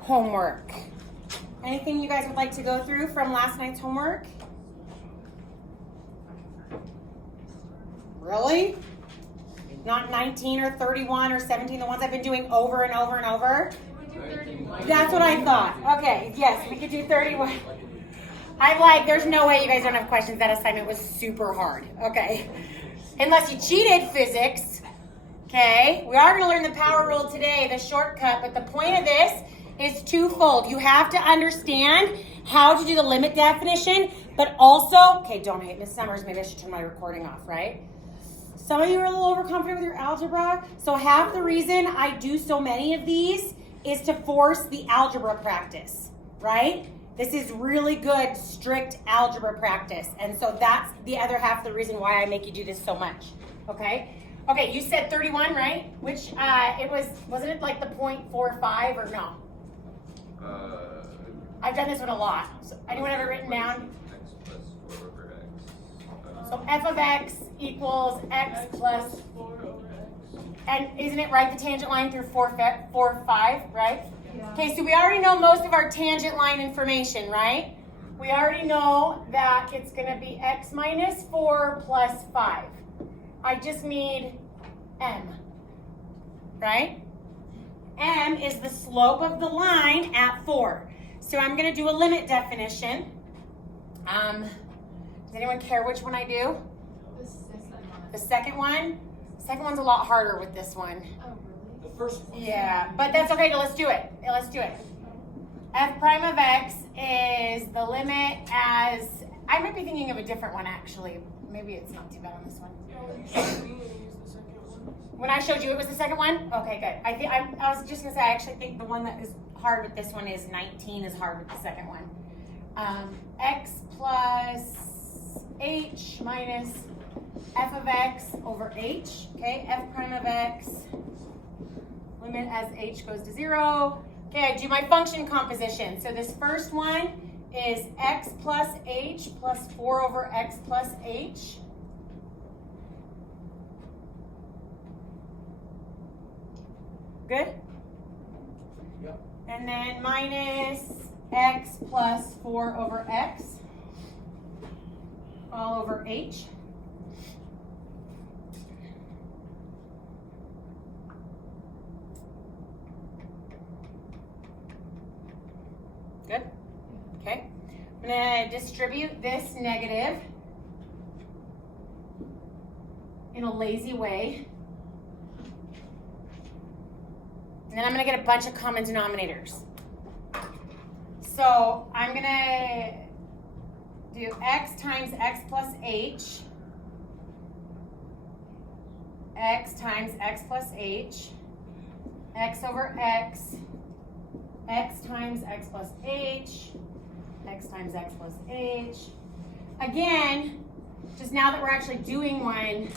homework. Anything you guys would like to go through from last night's homework? Really? Not 19 or 31 or 17, the ones I've been doing over and over and over? That's what I thought. Okay, yes, we could do 31. I'm like, there's no way you guys don't have questions. That assignment was super hard. Okay. Unless you cheated physics. Okay. We are going to learn the power rule today, the shortcut, but the point of this is twofold. You have to understand how to do the limit definition, but also, okay, don't hate Miss Summers. Maybe I should turn my recording off, right? Some of you are a little overconfident with your algebra. So half the reason I do so many of these is to force the algebra practice, right? This is really good, strict algebra practice. And so that's the other half of the reason why I make you do this so much, okay? Okay, you said 31, right? Which, wasn't it like the 0.45 or no? I've done this one a lot. So anyone ever written down? X plus 4 over X. So f of x equals x plus 4 over x. And isn't it right, the tangent line through 4, 5, right? Yeah. Okay, so we already know most of our tangent line information, right? We already know that it's going to be x minus 4 plus 5. I just need m, right? M is the slope of the line at 4. So I'm going to do a limit definition. Does anyone care which one I do? The second one? The second one's a lot harder with this one. Oh, really? The first one. Yeah, but that's okay. Let's do it. Let's do it. F prime of x is the limit as... I might be thinking of a different one, actually. Maybe it's not too bad on this one. You showed me and used the second one. When I showed you, it was the second one? Okay, good. I was just going to say, I actually think the one that is hard with this one is 19 is hard with the second one. X plus h minus f of x over h, okay? F prime of x, limit as h goes to 0. Okay, I do my function composition. So this first one is x plus h plus 4 over x plus h. Good? Yep. And then minus x plus 4 over x all over h. Good? Okay. I'm going to distribute this negative in a lazy way. And then I'm going to get a bunch of common denominators. So I'm going to do x times x plus h, x times x plus h, x over x, x times x plus h, x times x plus h. Again, just now that we're actually doing one,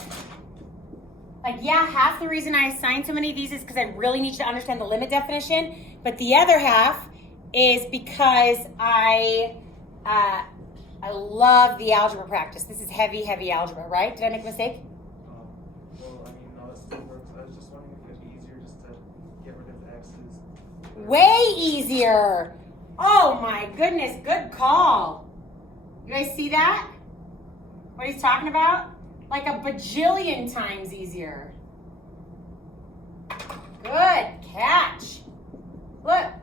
like, yeah, half the reason I assigned so many of these is because I really need you to understand the limit definition, but the other half is because I love the algebra practice. This is heavy, heavy algebra, right? Did I make a mistake? Well, I mean, no, it still works. I was just wondering if it'd be easier just to get rid of the x's. Way easier. Oh my goodness, good call. You guys see that? What he's talking about? Like a bajillion times easier. Good catch. Look.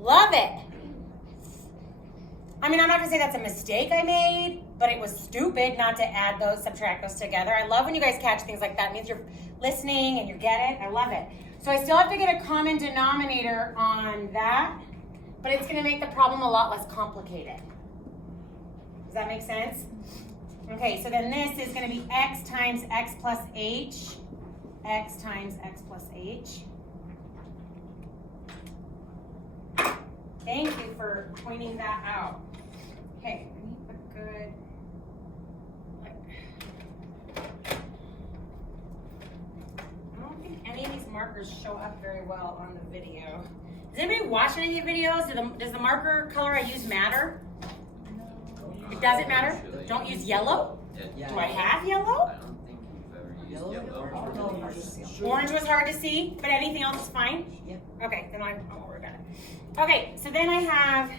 Love it. I mean, I'm not gonna say that's a mistake I made, but it was stupid not to add those, subtract those together. I love when you guys catch things like that. It means you're listening and you get it. I love it. So I still have to get a common denominator on that, but it's gonna make the problem a lot less complicated. Does that make sense? Okay, so then this is gonna be x times x plus h, x times x plus h. Thank you for pointing that out. Okay, I need a good, I don't think any of these markers show up very well on the video. Does anybody watch any of the videos? Does the marker color I use matter? It doesn't matter? Don't use yellow? Do I have yellow? I don't think you've ever used Yellow? yellow. Orange was hard to see, but anything else is fine? Yep. Okay, then I'm worried about it. Okay, so then I have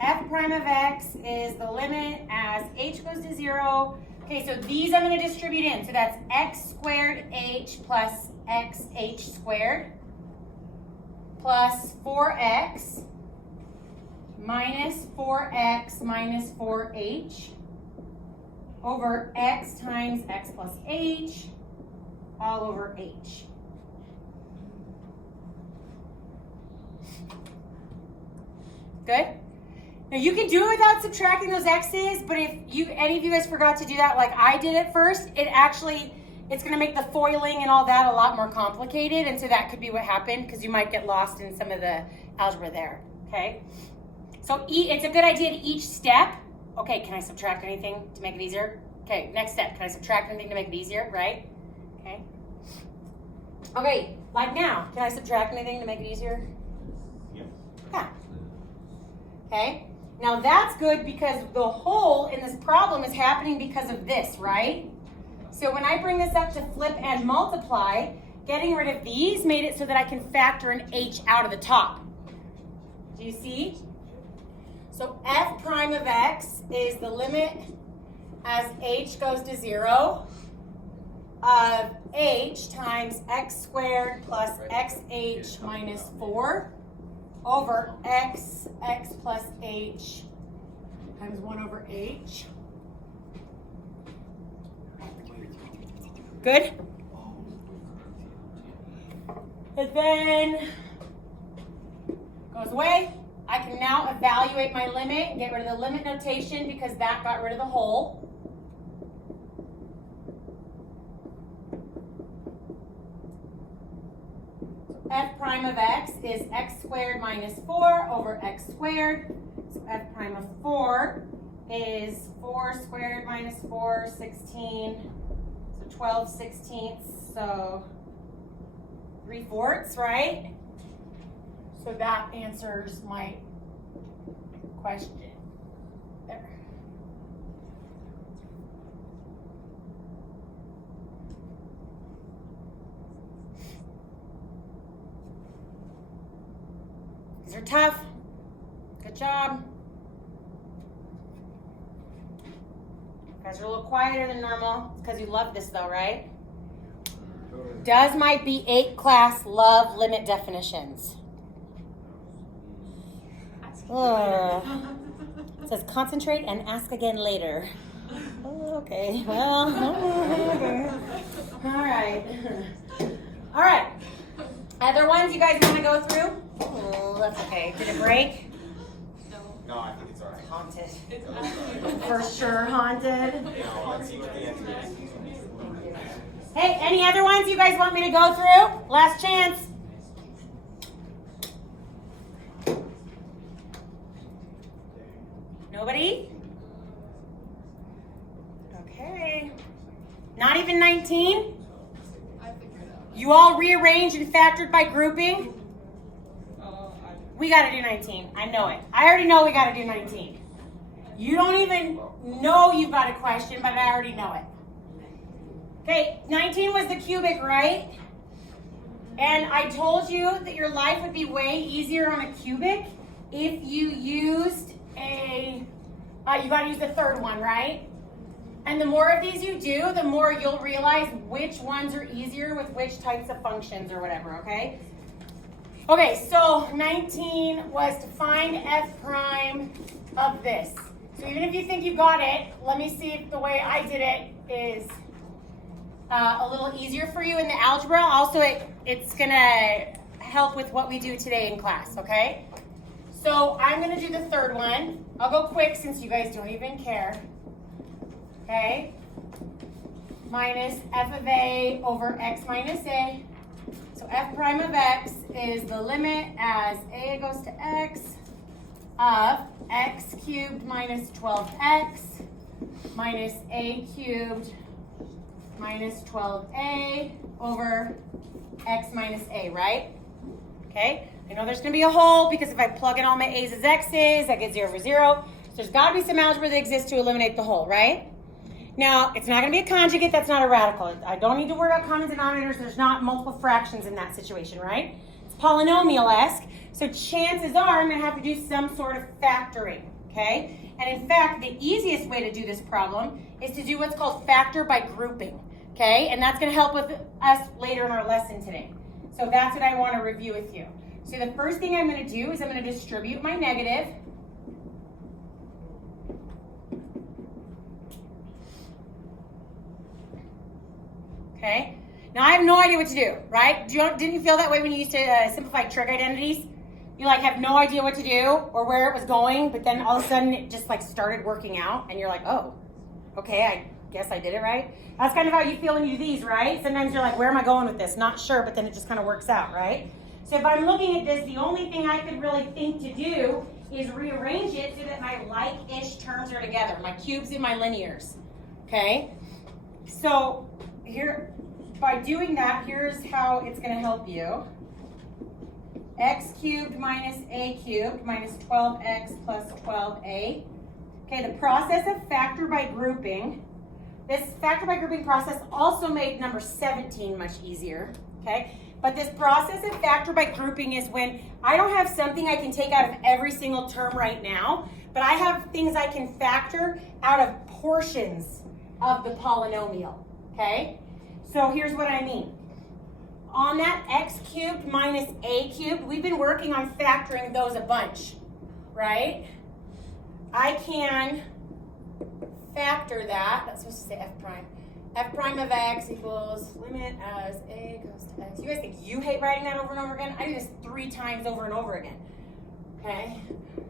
f prime of x is the limit as h goes to 0. Okay, so these I'm going to distribute in. So that's x squared h plus xh squared plus 4x minus 4x minus 4h over x times x plus h all over h. Good? Now you can do it without subtracting those x's, but if any of you guys forgot to do that like I did at first, it's gonna make the foiling and all that a lot more complicated, and so that could be what happened because you might get lost in some of the algebra there, okay? So it's a good idea to each step. Okay, can I subtract anything to make it easier? Okay, next step, can I subtract anything to make it easier, right? Okay. Okay, like now, can I subtract anything to make it easier? Yeah. Okay, now that's good because the whole in this problem is happening because of this, right? So when I bring this up to flip and multiply, getting rid of these made it so that I can factor an h out of the top. Do you see? So f prime of x is the limit as h goes to 0 of h times x squared plus xh minus 4 over x plus h times 1 over h. Good? And then goes away. I can now evaluate my limit, get rid of the limit notation because that got rid of the whole. F prime of x is x squared minus 4 over x squared. So f prime of 4 is 4 squared minus 4, 16. So 12 sixteenths, so 3/4, right? So that answers my question. There. These are tough. Good job. You guys are a little quieter than normal. It's because you love this though, right? Does my B8 class love limit definitions? Ugh. It says concentrate and ask again later. Oh, okay, well, all right. All right. Other ones you guys want to go through? Oh, that's okay. Did it break? No, I think it's alright. Haunted. It's actually. For sure haunted. No, let's see what the answer is. Hey, any other ones you guys want me to go through? Last chance. Nobody? Okay. Not even 19? I figured it out. You all rearranged and factored by grouping? We gotta do 19. I know it. I already know we gotta do 19. You don't even know you've got a question, but I already know it. Okay, 19 was the cubic, right? And I told you that your life would be way easier on a cubic if you used you gotta use the third one, right? And the more of these you do, the more you'll realize which ones are easier with which types of functions or whatever, okay? Okay, so 19 was to find f prime of this. So even if you think you got it, let me see if the way I did it is a little easier for you in the algebra. Also, it's gonna help with what we do today in class, okay? So I'm gonna do the third one. I'll go quick since you guys don't even care. Okay? Minus f of a over x minus a. So f prime of x is the limit as a goes to x of x cubed minus 12x minus a cubed minus 12a over x minus a, right? Okay, I know there's going to be a hole because if I plug in all my a's as x's, I get 0 over 0. So there's got to be some algebra that exists to eliminate the hole, right? Now, it's not going to be a conjugate. That's not a radical. I don't need to worry about common denominators. There's not multiple fractions in that situation, right? It's polynomial-esque. So chances are I'm going to have to do some sort of factoring, okay? And in fact, the easiest way to do this problem is to do what's called factor by grouping, okay? And that's going to help with us later in our lesson today. So that's what I want to review with you. So the first thing I'm going to do is I'm going to distribute my negative. Okay? Now I have no idea what to do, right? Didn't you feel that way when you used to simplify trig identities? You like have no idea what to do or where it was going, but then all of a sudden it just like started working out and you're like, oh, okay, I guess I did it right. That's kind of how you feel when you do these, right? Sometimes you're like, where am I going with this? Not sure, but then it just kind of works out, right? So if I'm looking at this, the only thing I could really think to do is rearrange it so that my like-ish terms are together, my cubes and my linears, okay? So here, by doing that, here's how it's going to help you. X cubed minus a cubed minus 12x plus 12a. Okay, the process of factor by grouping. This factor by grouping process also made number 17 much easier, okay? But this process of factor by grouping is when I don't have something I can take out of every single term right now, but I have things I can factor out of portions of the polynomial, okay? So here's what I mean. On that x cubed minus a cubed, we've been working on factoring those a bunch, right? I can factor that, that's supposed to say f prime. F prime of x equals limit as a goes to x. You guys think you hate writing that over and over again? I do this 3 times over and over again, okay?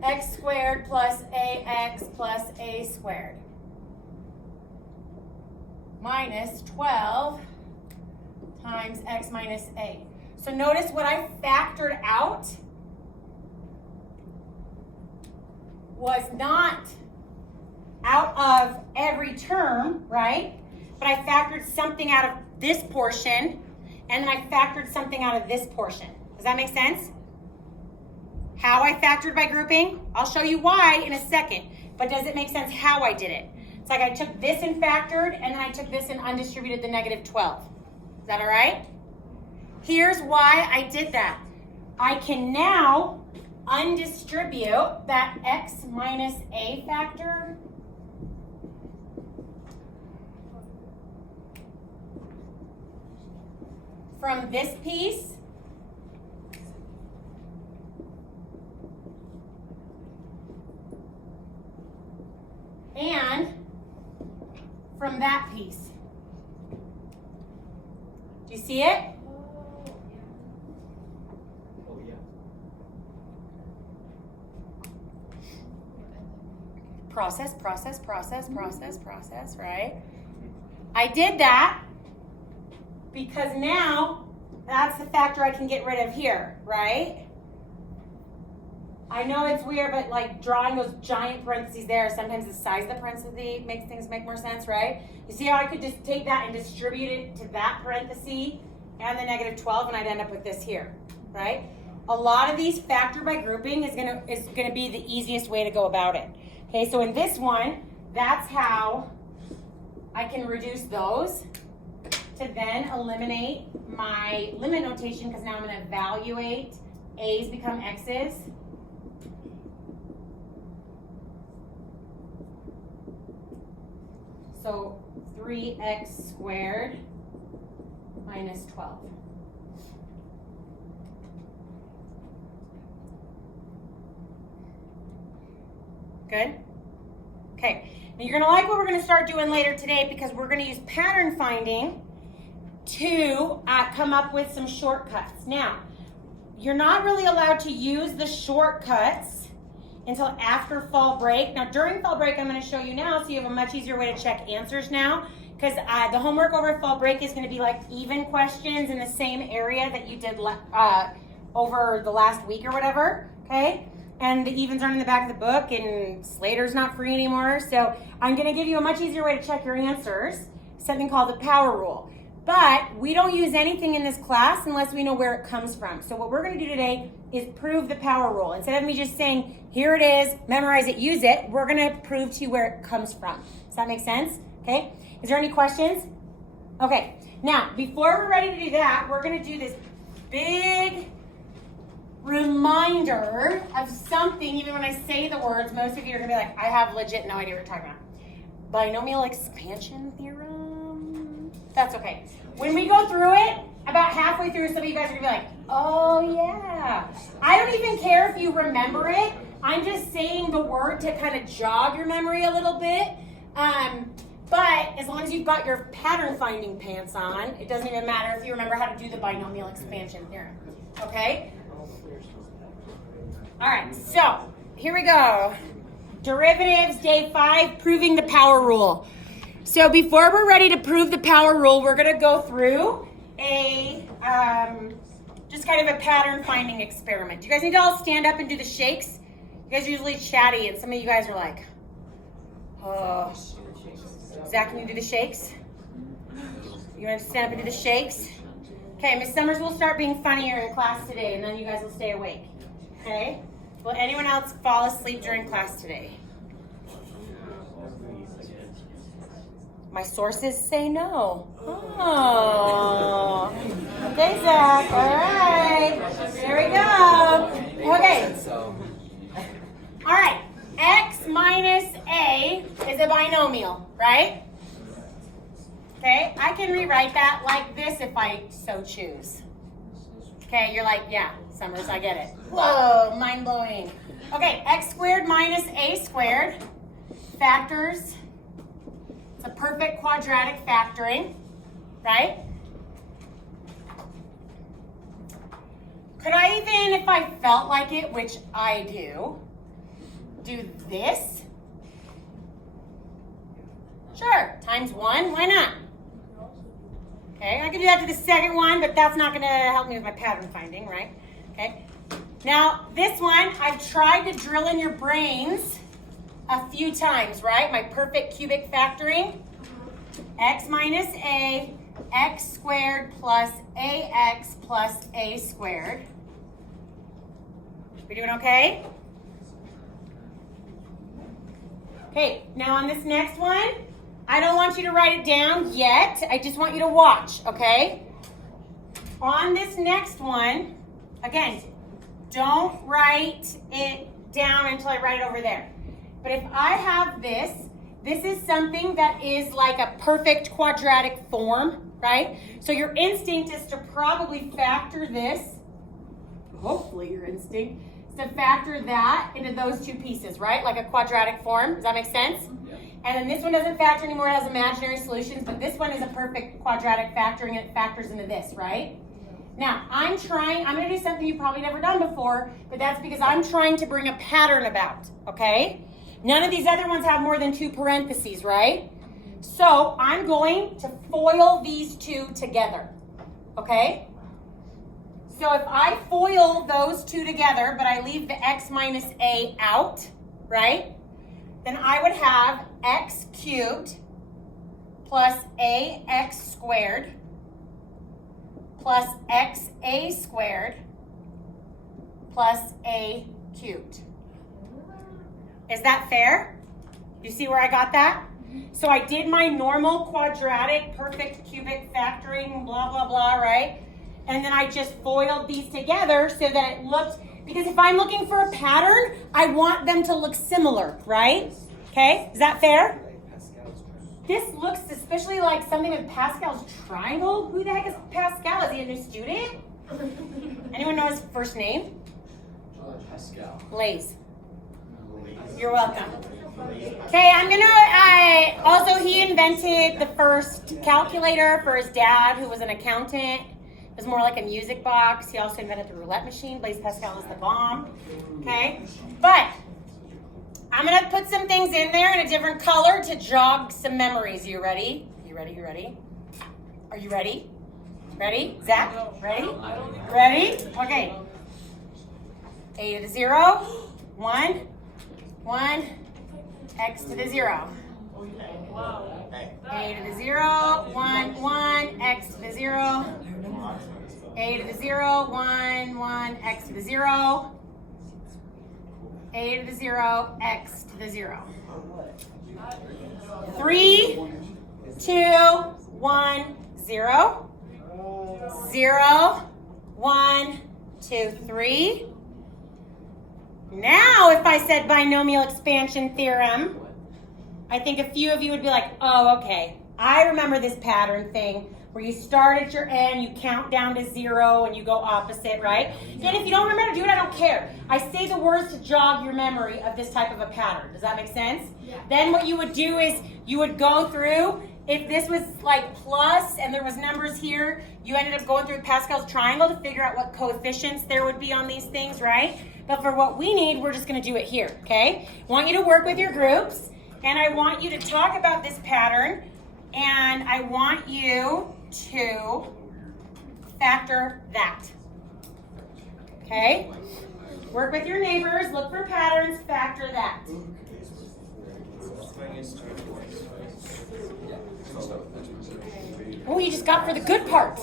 X squared plus ax plus a squared minus 12 times x minus a. So notice what I factored out was not out of every term, right? But I factored something out of this portion, and then I factored something out of this portion. Does that make sense? How I factored by grouping? I'll show you why in a second, but does it make sense how I did it? It's like I took this and factored, and then I took this and undistributed the negative 12. Is that all right? Here's why I did that. I can now undistribute that x minus a factor from this piece and from that piece. Do you see it? Oh, yeah. Process, right? I did that because now that's the factor I can get rid of here, right? I know it's weird, but like drawing those giant parentheses there, sometimes the size of the parentheses makes things make more sense, right? You see how I could just take that and distribute it to that parenthesis and the negative 12, and I'd end up with this here, right? A lot of these factor by grouping is gonna be the easiest way to go about it. Okay, so in this one, that's how I can reduce those to then eliminate my limit notation, because now I'm gonna evaluate A's become X's. So 3x squared minus 12. Good? Okay. Now you're going to like what we're going to start doing later today, because we're going to use pattern finding to come up with some shortcuts. Now, you're not really allowed to use the shortcuts until after fall break. Now, during fall break, I'm going to show you now, so you have a much easier way to check answers now, because the homework over fall break is going to be like even questions in the same area that you did over the last week or whatever, okay? And the evens aren't in the back of the book, and Slater's not free anymore, so I'm going to give you a much easier way to check your answers, something called the power rule. But we don't use anything in this class unless we know where it comes from. So what we're going to do today is prove the power rule. Instead of me just saying, here it is, memorize it, use it, we're going to prove to you where it comes from. Does that make sense? Okay, is there any questions? Okay, now before we're ready to do that, we're gonna do this big reminder of something. Even when I say the words, most of you are gonna be like, I have legit no idea what you're talking about. Binomial expansion theorem. That's okay. When we go through it, about halfway through, some of you guys are gonna be like, oh yeah. I don't even care if you remember it. I'm just saying the word to kind of jog your memory a little bit. But as long as you've got your pattern finding pants on, it doesn't even matter if you remember how to do the binomial expansion theorem. Okay? All right, so here we go. Derivatives, day 5, proving the power rule. So before we're ready to prove the power rule, we're going to go through a just kind of a pattern finding experiment. You guys need to all stand up and do the shakes. You guys are usually chatty, and some of you guys are like, oh. Zach, can you do the shakes? You want to stand up and do the shakes? Okay, Miss Summers will start being funnier in class today, and then you guys will stay awake. Okay? Will anyone else fall asleep during class today? My sources say no. Oh. Okay, Zach. All right. There we go. Okay. All right. X minus A is a binomial, right? Okay, I can rewrite that like this if I so choose. Okay, you're like, yeah, Summers, I get it. Whoa, mind-blowing. Okay, x squared minus a squared factors. It's a perfect quadratic factoring, right? Could I even, if I felt like it, which I do this? Sure, times 1, why not? Okay, I can do that to the second one, but that's not gonna help me with my pattern finding, right? Okay, now this one, I've tried to drill in your brains a few times, right? My perfect cubic factoring. X minus a, x squared plus ax plus a squared. We doing okay? Okay, now on this next one, I don't want you to write it down yet. I just want you to watch, okay? On this next one, again, don't write it down until I write it over there. But if I have this is something that is like a perfect quadratic form, right? So your instinct is to probably factor this, hopefully your instinct, is to factor that into those two pieces, right? Like a quadratic form. Does that make sense? And then this one doesn't factor anymore, it has imaginary solutions, but this one is a perfect quadratic factoring, and it factors into this, right? Now, I'm gonna do something you've probably never done before, but that's because I'm trying to bring a pattern about, okay? None of these other ones have more than 2 parentheses, right? So I'm going to FOIL these two together, okay? So if I FOIL those two together, but I leave the x minus a out, right? Then I would have x cubed plus ax squared plus xa squared plus a cubed. Is that fair? You see where I got that? So I did my normal quadratic perfect cubic factoring, blah, blah, blah, right? And then I just FOILed these together so that it looked, because if I'm looking for a pattern, I want them to look similar, right? Okay, is that fair? This looks especially like something of Pascal's triangle. Who the heck is Pascal? Is he a new student? Anyone know his first name? Pascal. Blaze. You're welcome. Okay, also he invented the first calculator for his dad, who was an accountant. It was more like a music box. He also invented the roulette machine. Blaise Pascal is the bomb. Okay, but I'm gonna put some things in there in a different color to jog some memories. You ready? You ready? Are you ready? Ready? Zach? Ready? Ready? Okay. A to the 0, 1, 1, x to the 0. A to the 0, 1, 1, x to the 0. A to the 0, 1, 1, x to the 0. A to the 0, x to the 0. 3, 2, 1, 0. 0, 1, 2, 3. Now, if I said binomial expansion theorem, I think a few of you would be like, oh, okay. I remember this pattern thing where you start at your end, you count down to 0, and you go opposite, right? And if you don't remember to do it, I don't care. I say the words to jog your memory of this type of a pattern. Does that make sense? Yeah. Then what you would do is you would go through, if this was like plus and there was numbers here, you ended up going through Pascal's triangle to figure out what coefficients there would be on these things, right? But for what we need, we're just going to do it here, okay? I want you to work with your groups, and I want you to talk about this pattern, and I want you to factor that, okay? Work with your neighbors, look for patterns, factor that. Oh, you just got for the good part.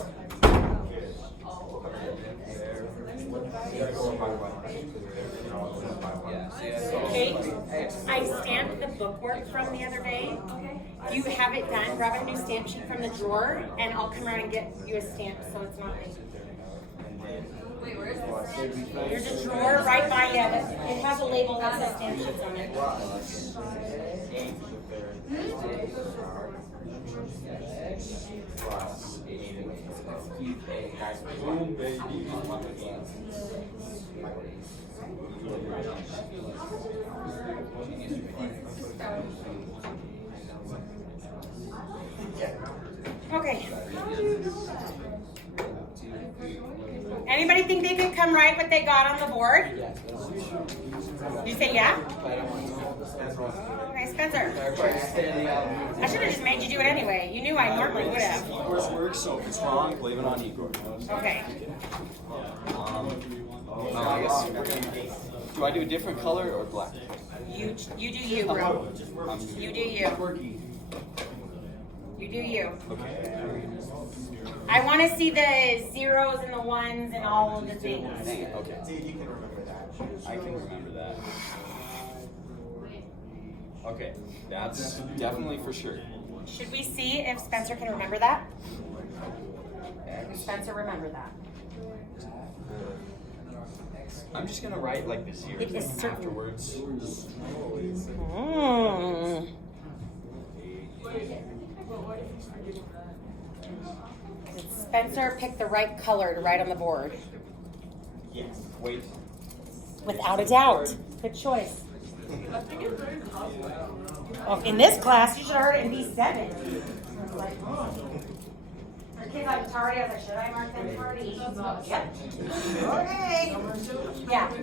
Okay, I stamped the bookwork from the other day. You have it done, grab a new stamp sheet from the drawer, and I'll come around and get you a stamp so it's not late. Wait, where is this? There's a drawer right by you. It has a label that says stamp sheets on it. Okay. Anybody think they could come write what they got on the board? You say yeah? Okay, Spencer. I should have just made you do it anyway. You knew I normally would have. Course works, so if it's wrong, blame it on Igor. Okay. I guess we're gonna, do I do a different color or black? You do you, bro. You do you. You do you. Okay. I want to see the zeros and the ones and all of the things. Okay. I can remember that. Okay, that's definitely for sure. Should we see if Spencer can remember that? Can Spencer remember that? I'm just gonna write like the zeros It is certain. afterwards. Spencer picked the right color to write on the board. Yes. Wait. Without a doubt. Good choice. Well, in this class, you should have heard it in B7. For kids like tardy, I was like, should I mark them tardy? Yep. Okay. Yeah. I'm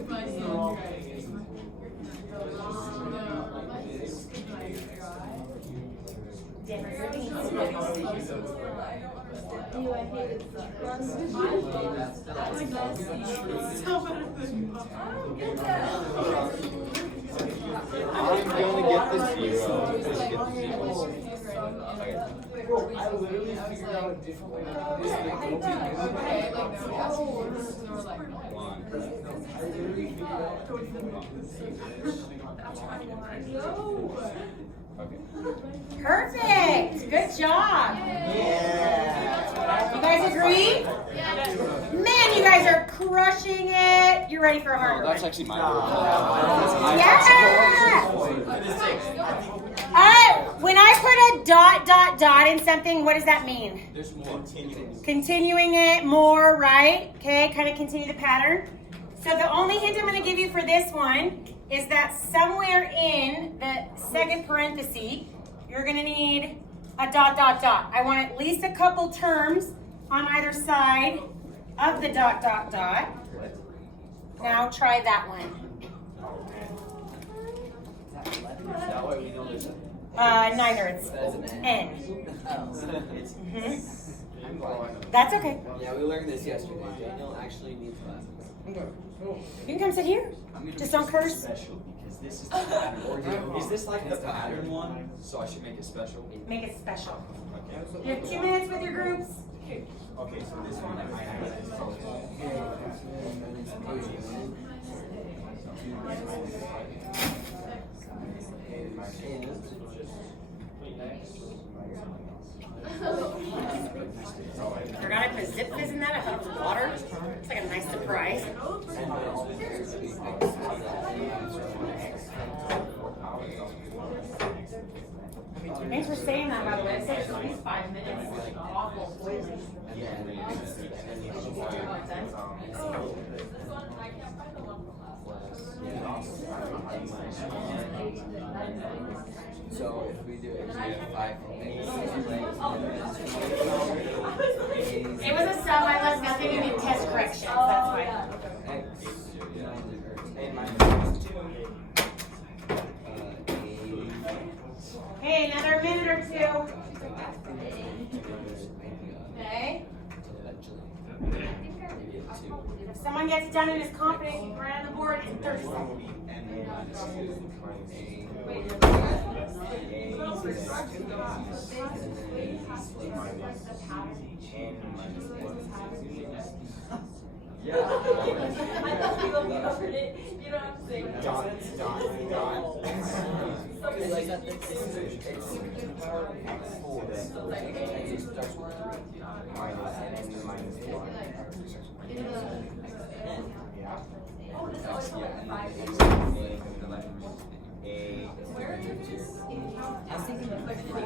gonna get the zero. I literally figured out a different way to do this. I literally figured out. Perfect. Good job. Yeah. You guys agree? Man, you guys are crushing it. You're ready for a harder That's one. actually my Yeah. When I put a dot in something, what does that mean? There's more. Continuing it more, right? Okay, kind of continue the pattern. So the only hint I'm going to give you for this one is that somewhere in the second parenthesis, you're going to need a dot. I want at least a couple terms on either side of the dot. Now try that one. That way we know there's a. Neither. It's N. That's okay. Yeah, we learned this yesterday. Daniel actually needs glasses. You can come sit here. Just don't curse. Special because this is the pattern. Is this like the pattern one? So I should make it special. Make it special. Okay. You have 2 minutes with your groups. Okay, so this one I have. Forgot I put Zip Fizz in that. I thought it was water. It's like a nice surprise. Thanks for saying that, by the way. It takes at least 5 minutes. Like awful poison. So if we do it, we have 5 things. It was a sub. I left nothing. You need test corrections. That's why. Hey, another minute or two. Okay. If someone gets done and is confident, you can run on the board in 30 seconds. Yeah. I thought we covered it. You don't have to say it. Dot. Like that, it's power of X4. It starts with 3. Minus n minus 1. Yeah. Oh, this always like 5. Where are you? I was thinking of like 4.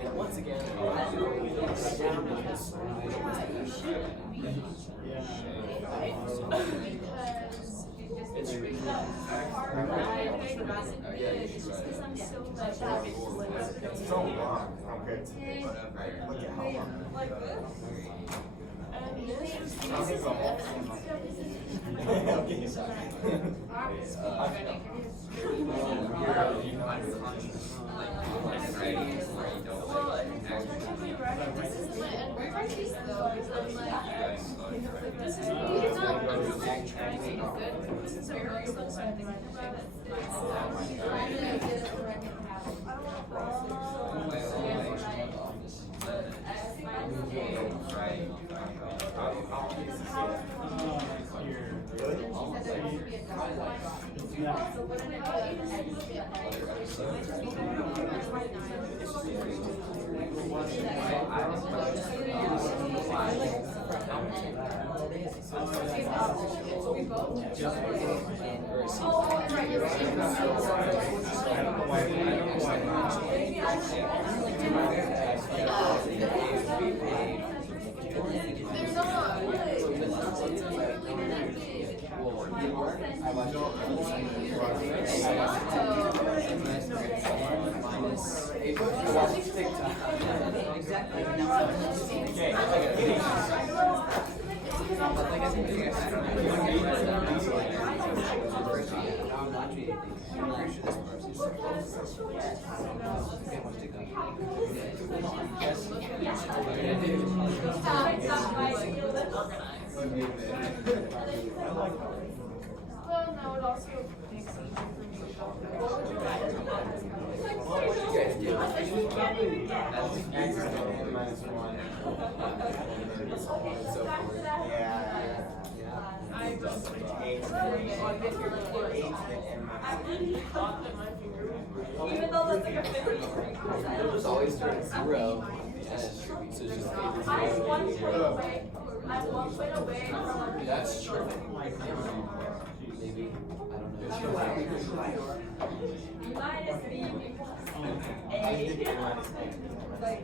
And once again, it's It's so long compared to look at how long. Like this? I'll take the whole thing. Well, no, it also makes it easier for me to shop. Minus 1. Yeah. I just like 8. even though that's like a 50. it'll just always start at 0. So it's just I'm 1 point away. I'm 1 point away from. That's true. Maybe. I don't know. Minus B equals A. Like,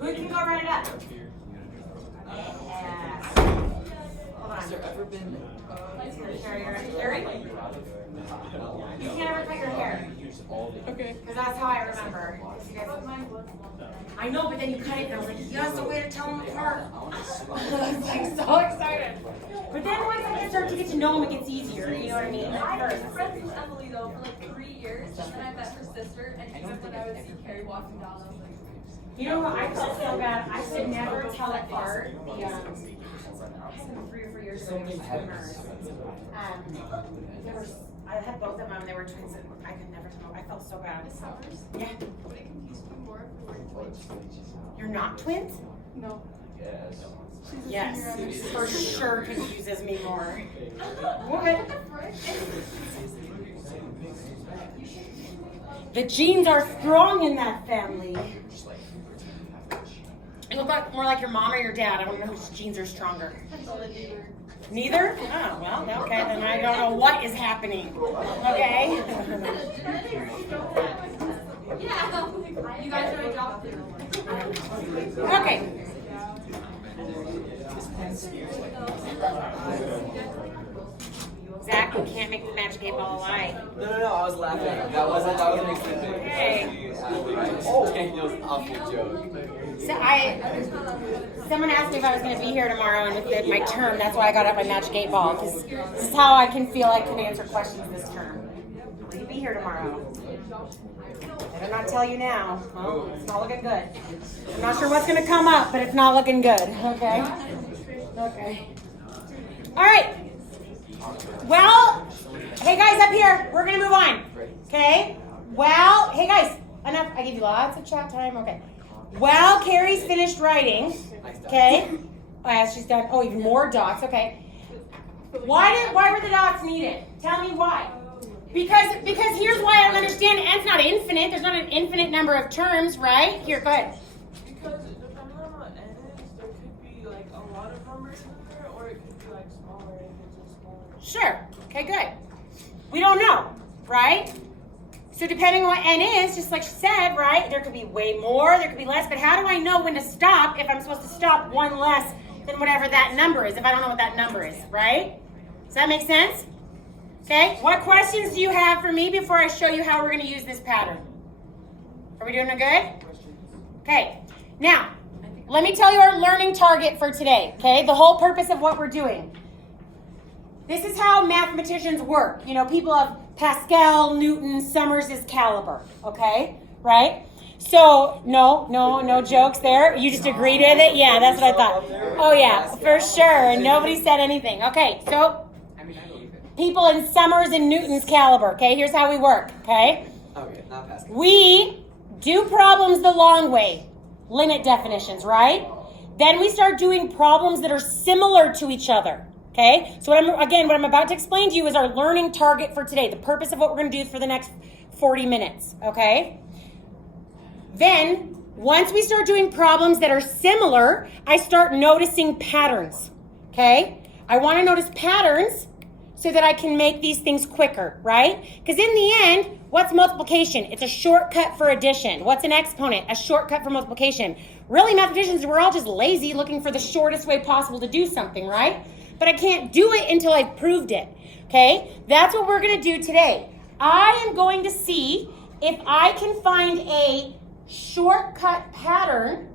Who can go run it up? Yeah. Hold on. Has there ever been Carrie? You can't ever cut your hair. Okay. Because that's how I remember. I know, but then you cut it and I was like, that's the way to tell them apart. I was like so excited. But then once I start to get to know them, it gets easier. You know what I mean? Like I've first. been friends with Emily though for like 3 years, and then I met her sister, and even when I would see Carrie walking down, I was like, You know what? I felt so bad. I should never tell apart the, I had them 3 or 4 years ago. They were swimmers. I had both of them. They were twins. And I could never tell. I felt so bad. Yeah. Would it confuse me more if we were twins? You're not twins? No. Yes. Yes. For sure confuses me more. What? The genes are strong in that family. You look like, more like your mom or your dad. I don't know whose genes are stronger. Neither? Oh, well, okay, then I don't know what is happening. Okay? Yeah. You guys are adopted. Okay. Zach, you can't make the magic 8 ball lie. No, I was laughing. That wasn't an exhibit. Hey. Daniel's awful joke. So someone asked me if I was going to be here tomorrow, and with my term, that's why I got out my magic 8 ball, because this is how I can feel I can answer questions this term. Will you be here tomorrow? Better not tell you now. Well, it's not looking good. I'm not sure what's going to come up, but it's not looking good. Okay. Okay. All right. Well, hey guys up here, we're going to move on. Okay. Well, hey guys, enough. I gave you lots of chat time. Okay. Well, Carrie's finished writing. Okay. She's done. Oh, even more dots. Okay. Why were the dots needed? Tell me why. Because here's why I don't understand. N's not infinite. There's not an infinite number of terms, right? Here, go ahead. Because depending on what n is, there could be like a lot of numbers in there, or it could be like smaller if it's just smaller. Sure. Okay, good. We don't know, right? So depending on what n is, just like she said, right, there could be way more, there could be less, but how do I know when to stop if I'm supposed to stop one less than whatever that number is, if I don't know what that number is, right? Does that make sense? Okay, what questions do you have for me before I show you how we're going to use this pattern? Are we doing good? Okay, now, let me tell you our learning target for today, okay? The whole purpose of what we're doing. This is how mathematicians work. You know, people have Pascal, Newton, Summers' caliber, okay? Right? So, no jokes there. You just agreed with it? Yeah, that's what I thought. Oh, yeah, for sure. And nobody said anything. Okay, so people in Summers and Newton's caliber, okay? Here's how we work, okay? Okay, not Pascal. We do problems the long way, limit definitions, right? Then we start doing problems that are similar to each other, okay? So what I'm about to explain to you is our learning target for today, the purpose of what we're going to do for the next 40 minutes, okay? Then, once we start doing problems that are similar, I start noticing patterns, okay? I want to notice patterns so that I can make these things quicker, right? Because in the end, what's multiplication? It's a shortcut for addition. What's an exponent? A shortcut for multiplication. Really, mathematicians, we're all just lazy looking for the shortest way possible to do something, right? But I can't do it until I've proved it, okay? That's what we're going to do today. I am going to see if I can find a shortcut pattern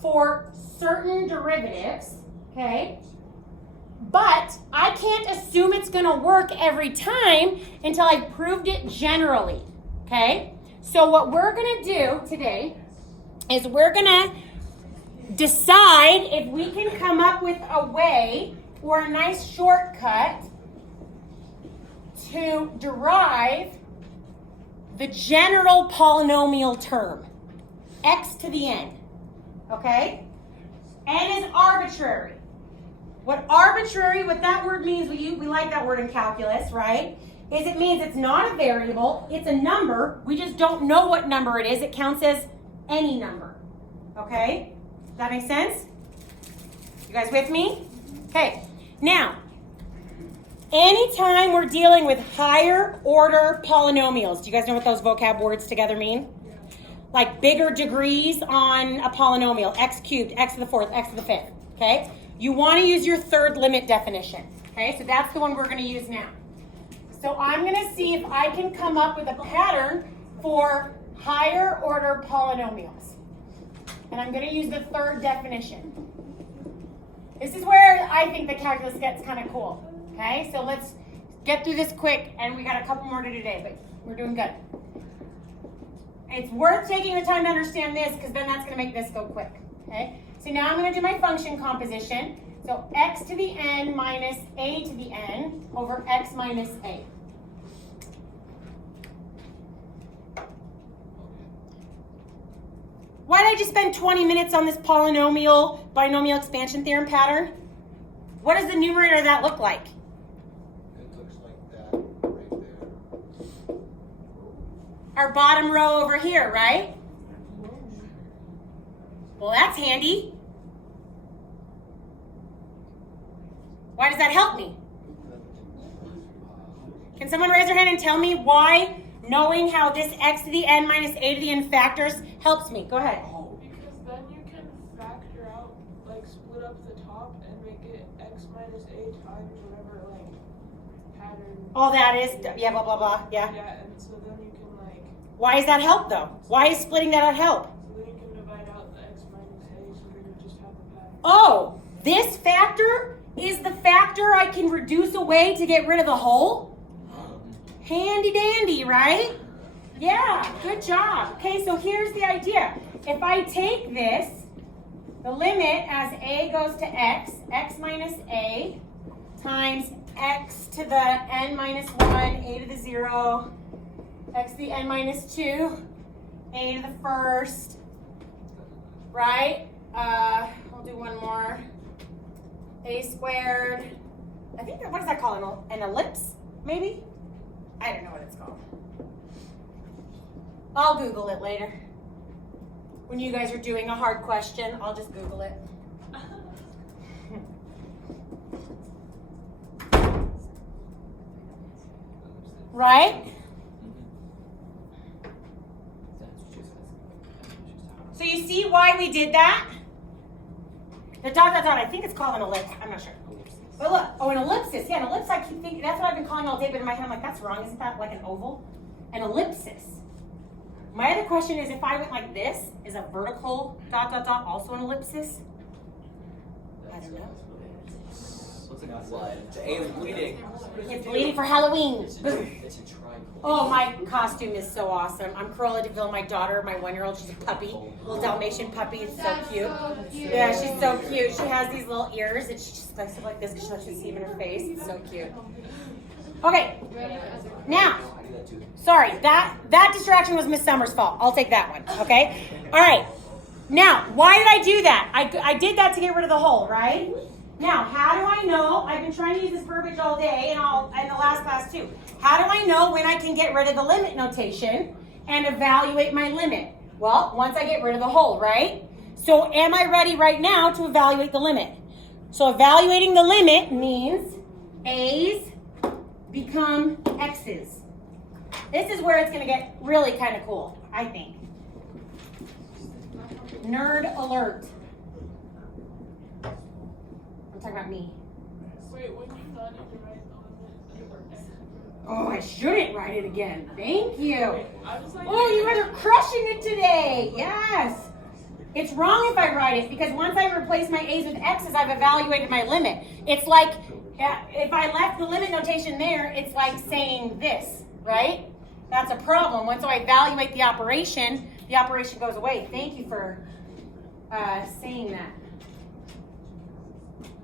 for certain derivatives, okay? But I can't assume it's going to work every time until I've proved it generally, okay? So what we're going to do today is we're going to decide if we can come up with a way or a nice shortcut to derive the general polynomial term, x to the n, okay? N is arbitrary. What that word means, we like that word in calculus, right? Is it means it's not a variable, it's a number. We just don't know what number it is. It counts as any number, okay? Does that make sense? You guys with me? Okay, now, anytime we're dealing with higher order polynomials, do you guys know what those vocab words together mean? Like bigger degrees on a polynomial, x cubed, x to the fourth, x to the fifth, okay? You want to use your third limit definition, okay? So that's the one we're going to use now. So I'm going to see if I can come up with a pattern for higher order polynomials. And I'm going to use the third definition. This is where I think the calculus gets kind of cool, okay? So let's get through this quick, and we got a couple more to do today, but we're doing good. It's worth taking the time to understand this because then that's going to make this go quick. Okay? So now I'm going to do my function composition. So x to the n minus a to the n over x minus a. Why did I just spend 20 minutes on this polynomial binomial expansion theorem pattern? What does the numerator of that look like? It looks like that right there. Our bottom row over here, right? Well, that's handy. Why does that help me? Can someone raise their hand and tell me why knowing how this x to the n minus a to the n factors helps me? Go ahead. Because then you can factor out, like split up the top and make it x minus a times whatever, like, pattern. All that is, yeah, blah, blah, blah, yeah. Yeah, and so then you can, like, Why does that help, though? Why is splitting that out help? so then you can divide out the x minus a, so then you just have the pattern. Oh, this factor is the factor I can reduce away to get rid of the whole? Handy dandy, right? Yeah, good job. Okay, so here's the idea. If I take this, the limit as a goes to x, x minus a, times x to the n minus 1, a to the 0, x to the n minus 2, a to the first, right? I'll do one more. A squared. I think that, what does that call an ellipse? Maybe? I don't know what it's called. I'll Google it later. When you guys are doing a hard question, I'll just Google it. Right? So you see why we did that? The dot, dot, dot, I think it's called an ellipse. I'm not sure. But look, oh, an ellipsis. Yeah, an ellipse, I keep thinking, that's what I've been calling all day, but in my head I'm like, that's wrong. Isn't that like an oval? An ellipsis. My other question is, if I went like this, is a vertical dot, dot, dot also an ellipsis? I don't know. Looks like blood. A is bleeding. It's bleeding for Halloween. It's a triangle. Oh, my costume is so awesome. I'm Cruella de Vil, my daughter, my 1-year-old. She's a puppy, little Dalmatian puppy. It's so cute. Yeah, she's so cute. She has these little ears, and she just likes it like this because she likes to see them in her face. It's so cute. Okay, now, sorry, that distraction was Miss Summers' fault. I'll take that one, okay? All right, now, why did I do that? I did that to get rid of the hole, right? Now, how do I know? I've been trying to use this verbiage all day and the last class too. How do I know when I can get rid of the limit notation and evaluate my limit? Well, once I get rid of the hole, right? So am I ready right now to evaluate the limit? So evaluating the limit means A's become X's. This is where it's going to get really kind of cool, I think. Nerd alert. I'm talking about me. Wait, when you not need to write the limit? Oh, I shouldn't write it again. Thank you. I was like, Oh, you guys are crushing it today. Yes. It's wrong if I write it because once I replace my A's with X's, I've evaluated my limit. It's like if I left the limit notation there, it's like saying this, right? That's a problem. Once I evaluate the operation goes away. Thank you for saying that.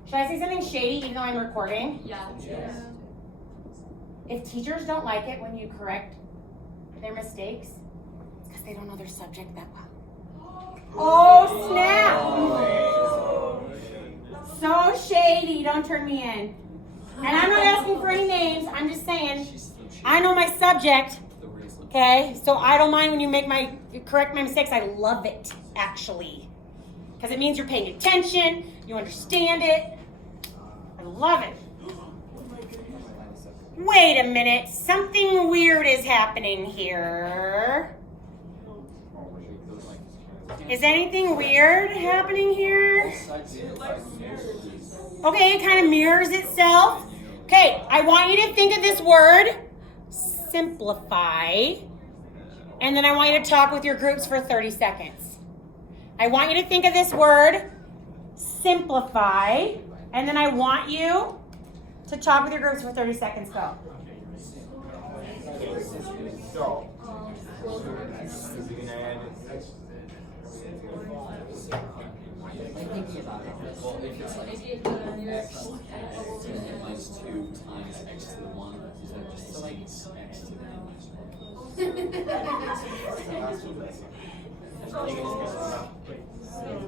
Should I say something shady even though I'm recording? Yeah. If teachers don't like it when you correct their mistakes, it's because they don't know their subject that well. Oh, snap! So shady, don't turn me in. And I'm not asking for any names, I'm just saying, I know my subject, okay? So I don't mind when you correct my mistakes. I love it, actually. Because it means you're paying attention, you understand it. I love it. Wait a minute, something weird is happening here. Is anything weird happening here? Okay, it kind of mirrors itself. Okay, I want you to think of this word, simplify, and then I want you to talk with your groups for 30 seconds. I want you to think of this word, simplify, and then I want you to talk with your groups for 30 seconds. Go. So, You can add I'm thinking about it. Well, if it's like x to the n minus 2 times x to the 1, is that just the same as x to the n minus 1?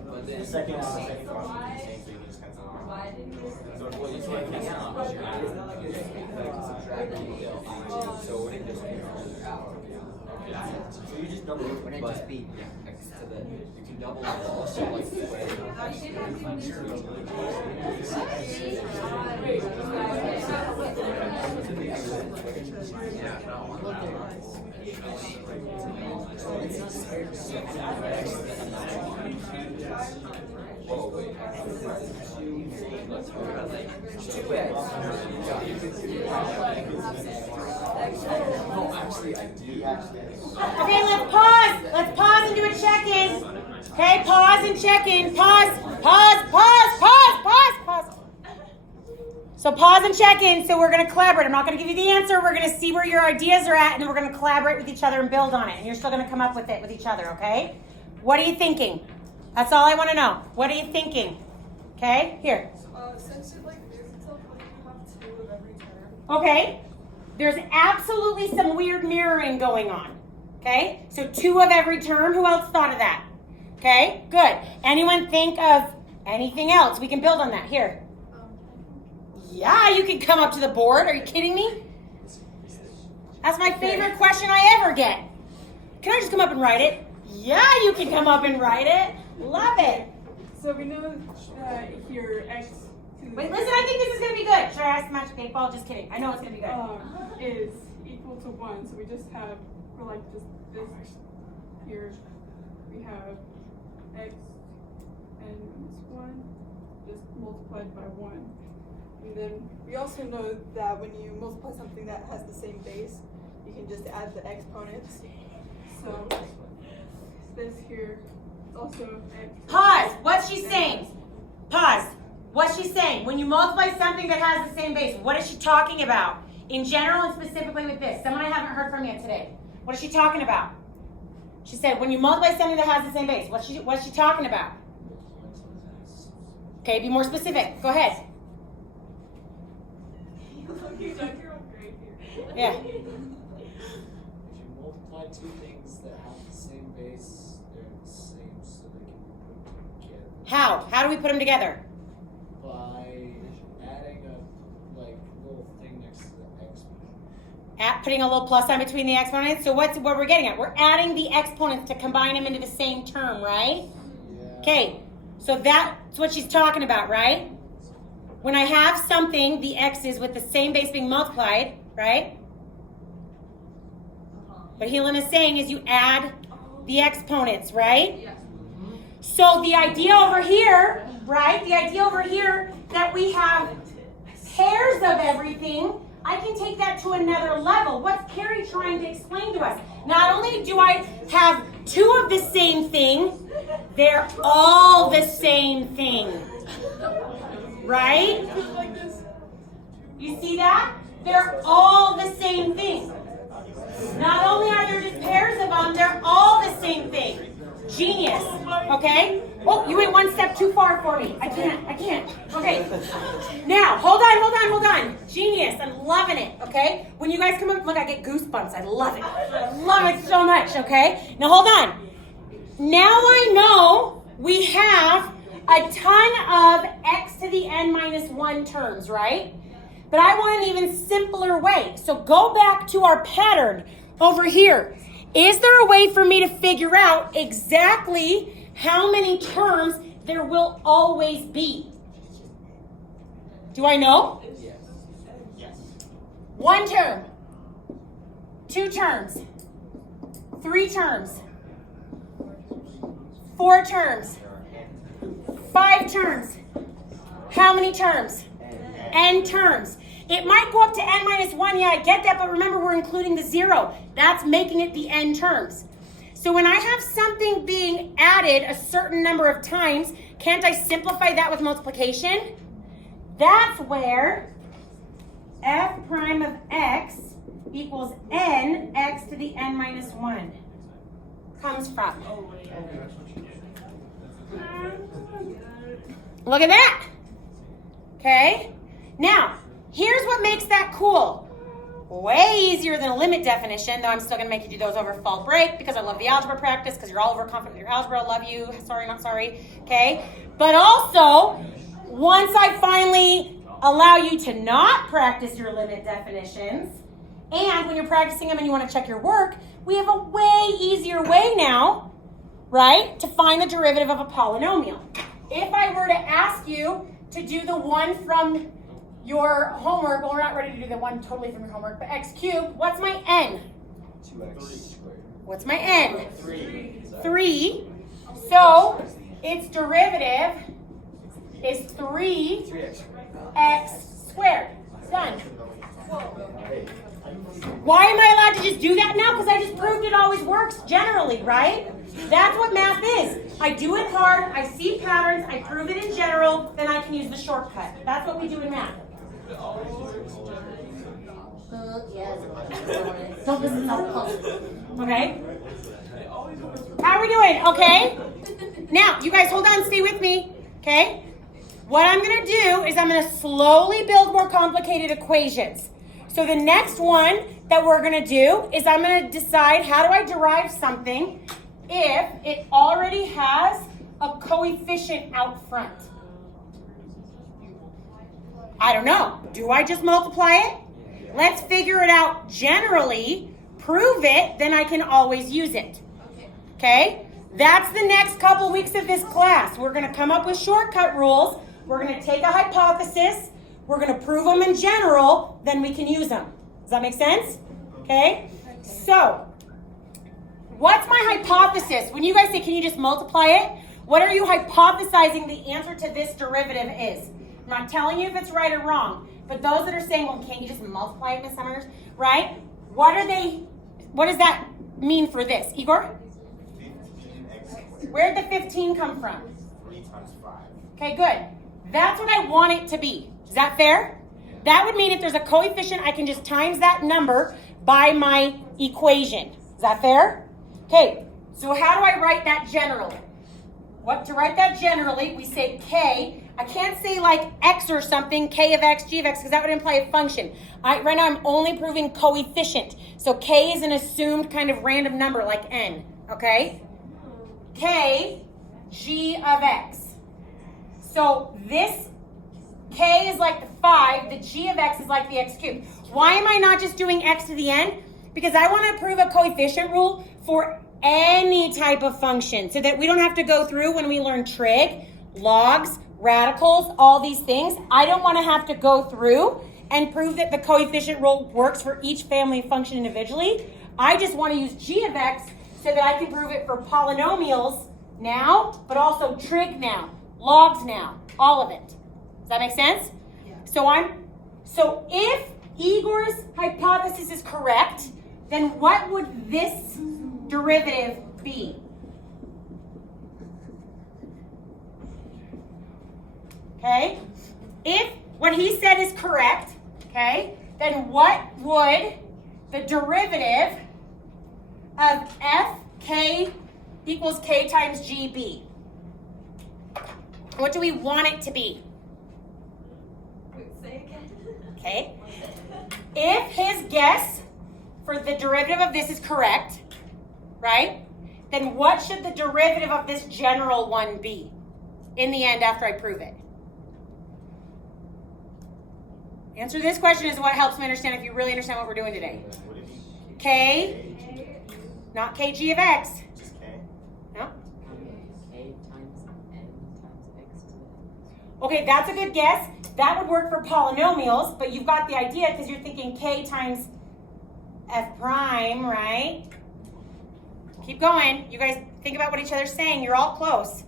But then, the second one, so you can just kind of. well, you can't cancel out because you're adding so it just So you just double it when it but just be. x to the, you can double it also like the way. Whoa, wait. No, actually, I do. Okay, let's pause. Let's pause and do a check-in. Okay, pause and check-in. Pause. So pause and check-in. So we're going to collaborate. I'm not going to give you the answer. We're going to see where your ideas are at, and then we're going to collaborate with each other and build on it. And you're still going to come up with it with each other, okay? What are you thinking? That's all I want to know. What are you thinking? Okay, here. Since it like is itself, like you have 2 of every term. Okay, there's absolutely some weird mirroring going on. Okay, so 2 of every term. Who else thought of that? Okay, good. Anyone think of anything else? We can build on that. Here. Yeah, you can come up to the board. Are you kidding me? That's my favorite question I ever get. Can I just come up and write it? Yeah, you can come up and write it. Love it. So we know that here x to Wait, listen, I think this is going to be good. Should I ask the magic 8-ball? Just kidding. I know it's going to be good. is equal to 1. So we just have, for like just this here, we have x and minus 1 just multiplied by 1. And then we also know that when you multiply something that has the same base, you can just add the exponents. So this here is also x. Pause. What's she saying? Pause. What's she saying? When you multiply something that has the same base, what is she talking about? In general and specifically with this. Someone I haven't heard from yet today. What is she talking about? She said when you multiply something that has the same base. What's she talking about? Okay, be more specific. Go ahead. Yeah. If you multiply 2 things that have the same base, they're the same, so they can be put together How? How do we put them together? by adding a little thing next to the exponent. At putting a little plus sign between the exponents. So what we're getting at? We're adding the exponents to combine them into the same term, right? Yeah. Okay. So that's what she's talking about, right? When I have something, the x's with the same base being multiplied, right? What Helen is saying is you add the exponents, right? Yes. So the idea over here, right? The idea over here that we have pairs of everything, I can take that to another level. What's Carrie trying to explain to us? Not only do I have 2 of the same thing, they're all the same thing. Right? You see that? They're all the same thing. Not only are there just pairs of them, they're all the same thing. Genius. Okay? Oh, you went 1 step too far for me. I can't. Okay. Now, hold on. Genius. I'm loving it. Okay? When you guys come up, look, I get goosebumps. I love it. I love it so much. Okay? Now, hold on. Now I know we have a ton of x to the n minus 1 terms, right? But I want an even simpler way. So go back to our pattern over here. Is there a way for me to figure out exactly how many terms there will always be? Do I know? Yes. 1 term, 2 terms, 3 terms, 4 terms, 5 terms. How many terms? N terms. It might go up to n minus 1. Yeah, I get that, but remember we're including the 0. That's making it the n terms. So when I have something being added a certain number of times, can't I simplify that with multiplication? That's where f prime of x equals n x to the n minus 1. comes from. Look at that. Okay? Now, here's what makes that cool. Way easier than a limit definition, though I'm still going to make you do those over fall break because I love the algebra practice because you're all overconfident with your algebra. Love you. Sorry, not sorry. Okay? But also, once I finally allow you to not practice your limit definitions, and when you're practicing them and you want to check your work, we have a way easier way now, right, to find the derivative of a polynomial. If I were to ask you to do the one from your homework, well, we're not ready to do the one totally from your homework, but x cubed, what's my n? 2x squared. What's my n? 3. 3. So its derivative is 3x 3x. squared. Done. Why am I allowed to just do that now? Because I just proved it always works generally, right? That's what math is. I do it hard, I see patterns, I prove it in general, then I can use the shortcut. That's what we do in math. Don't listen to okay? How are we doing? Okay? Now, you guys hold on, stay with me. Okay? What I'm going to do is I'm going to slowly build more complicated equations. So the next one that we're going to do is I'm going to decide how do I derive something if it already has a coefficient out front. I don't know. Do I just multiply it? Let's figure it out generally, prove it, then I can always use it. Okay? That's the next couple weeks of this class. We're going to come up with shortcut rules. We're going to take a hypothesis. We're going to prove them in general, then we can use them. Does that make sense? Okay? So, what's my hypothesis? When you guys say, can you just multiply it? What are you hypothesizing the answer to this derivative is? I'm not telling you if it's right or wrong, but those that are saying, well, can't you just multiply it, Miss Summers? Right? What does that mean for this? Igor? 15x squared. Where'd the 15 come from? 3 times 5. Okay, good. That's what I want it to be. Is that fair? That would mean if there's a coefficient, I can just times that number by my equation. Is that fair? Okay, so how do I write that generally? To write that generally, we say k. I can't say like x or something, k of x, g of x, because that would imply a function. Right now I'm only proving coefficient. So k is an assumed kind of random number like n, okay? K, g of x. So this k is like the 5, the g of x is like the x cubed. Why am I not just doing x to the n? Because I want to prove a coefficient rule for any type of function so that we don't have to go through when we learn trig, logs, radicals, all these things. I don't want to have to go through and prove that the coefficient rule works for each family function individually. I just want to use g of x so that I can prove it for polynomials now, but also trig now, logs now, all of it. Does that make sense? Yeah. So if Igor's hypothesis is correct, then what would this derivative be? Okay? If what he said is correct, okay, then what would the derivative of fk equals k times g be? What do we want it to be? Wait, say again. Okay? If his guess for the derivative of this is correct, right, then what should the derivative of this general one be in the end after I prove it? Answer this question is what helps me understand if you really understand what we're doing today. Would it be K, not kg of x. just k? No? K times n times x to the n. Okay, that's a good guess. That would work for polynomials, but you've got the idea because you're thinking k times f prime, right? Keep going. You guys think about what each other's saying. You're all close.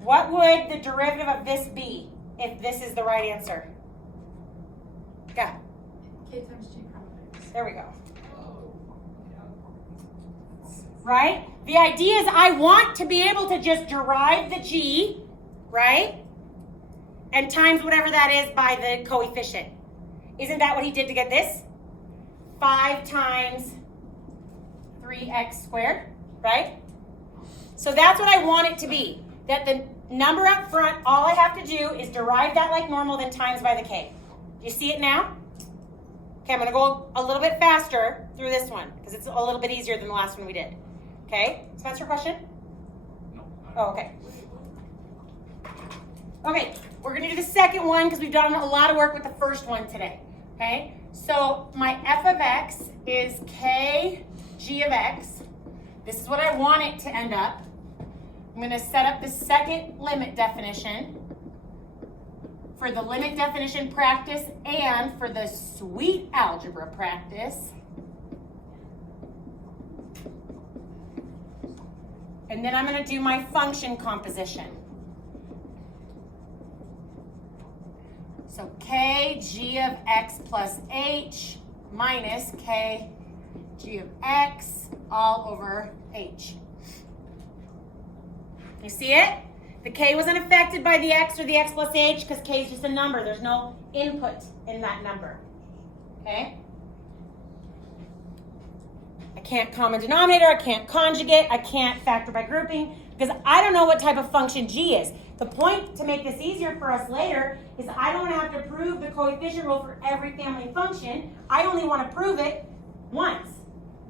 What would the derivative of this be if this is the right answer? Yeah, K times G prime of x. there we go. Right? The idea is I want to be able to just derive the g, right? And times whatever that is by the coefficient. Isn't that what he did to get this? 5 times 3x squared, right? So that's what I want it to be. That the number up front, all I have to do is derive that like normal, then times by the k. Do you see it now? Okay, I'm gonna go a little bit faster through this one because it's a little bit easier than the last one we did. Okay, Spencer, question? No. Oh, okay. Okay, we're gonna do the second one because we've done a lot of work with the first one today. Okay, so my f of x is k g of x. This is what I want it to end up. I'm gonna set up the second limit definition for the limit definition practice and for the sweet algebra practice. And then I'm gonna do my function composition. So k g of x plus h minus k g of x all over h. You see it? The k wasn't affected by the x or the x plus h because k is just a number. There's no input in that number. Okay? I can't common denominator, I can't conjugate, I can't factor by grouping because I don't know what type of function g is. The point to make this easier for us later is I don't have to prove the coefficient rule for every family function. I only want to prove it once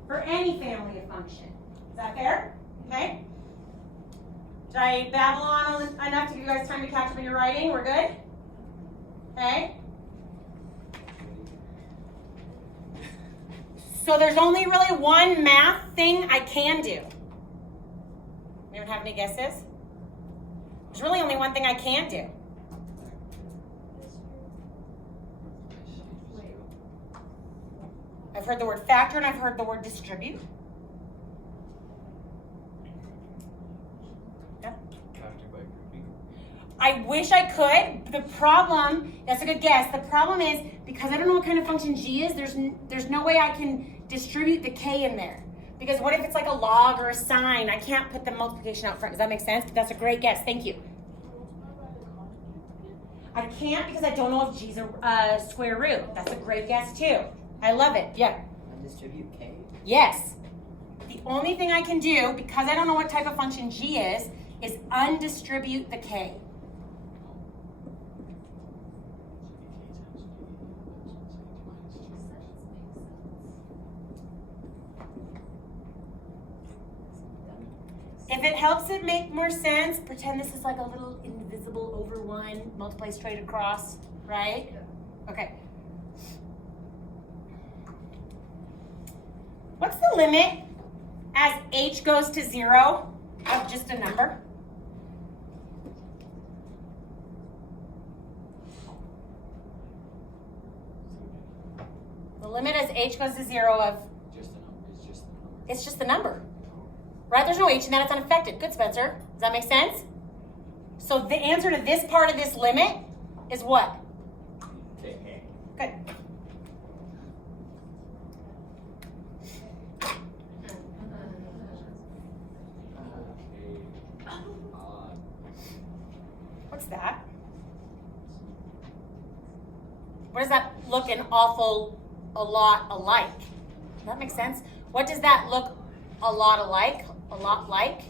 for any family of function. Is that fair? Okay? Did I babble on enough to give you guys time to catch up in your writing? We're good? Okay? So there's only really one math thing I can do. Anyone have any guesses? There's really only one thing I can do. I've heard the word factor and I've heard the word distribute. Yeah. Factor by grouping. I wish I could. The problem, that's a good guess. The problem is because I don't know what kind of function g is, there's no way I can distribute the k in there. Because what if it's like a log or a sine? I can't put the multiplication out front. Does that make sense? But that's a great guess. Thank you. I can't because I don't know if g's a square root. That's a great guess too. I love it. Yeah. Undistribute k? Yes. The only thing I can do, because I don't know what type of function g is undistribute the k. If it helps it make more sense, pretend this is like a little invisible over 1, multiply straight across, right? Okay. What's the limit as h goes to 0 of just a number? The limit as h goes to 0 of, Just a number. It's just a number. it's just the number. Right? There's no h in that, it's unaffected. Good, Spencer. Does that make sense? So the answer to this part of this limit is what? K. Good. What's that? What does that look an awful a lot alike? Does that make sense? What does that look a lot alike? A lot like?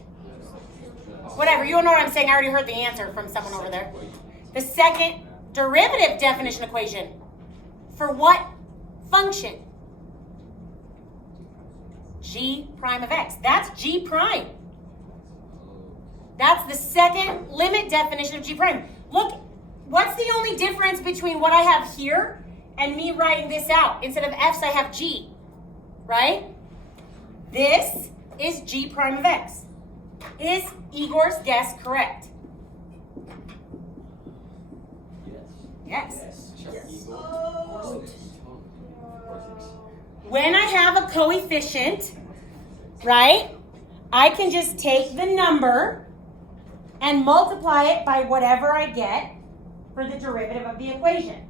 Whatever, you don't know what I'm saying. I already heard the answer from someone over there. The second derivative definition equation. For what function? G prime of x. That's G prime. That's the second limit definition of G prime. Look, what's the only difference between what I have here and me writing this out? Instead of f's, I have G, right? This is G prime of x. Is Igor's guess correct? Yes. When I have a coefficient, right, I can just take the number and multiply it by whatever I get for the derivative of the equation.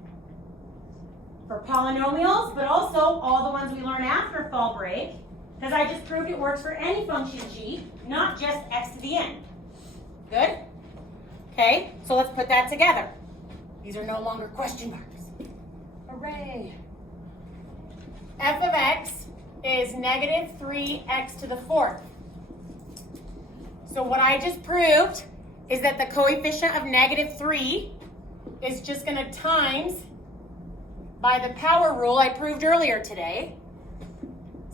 For polynomials, but also all the ones we learn after fall break, because I just proved it works for any function g, not just x to the n. Good? Okay, so let's put that together. These are no longer question marks. Hooray. F of x is negative 3x to the fourth. So what I just proved is that the coefficient of negative 3 is just going to times by the power rule I proved earlier today.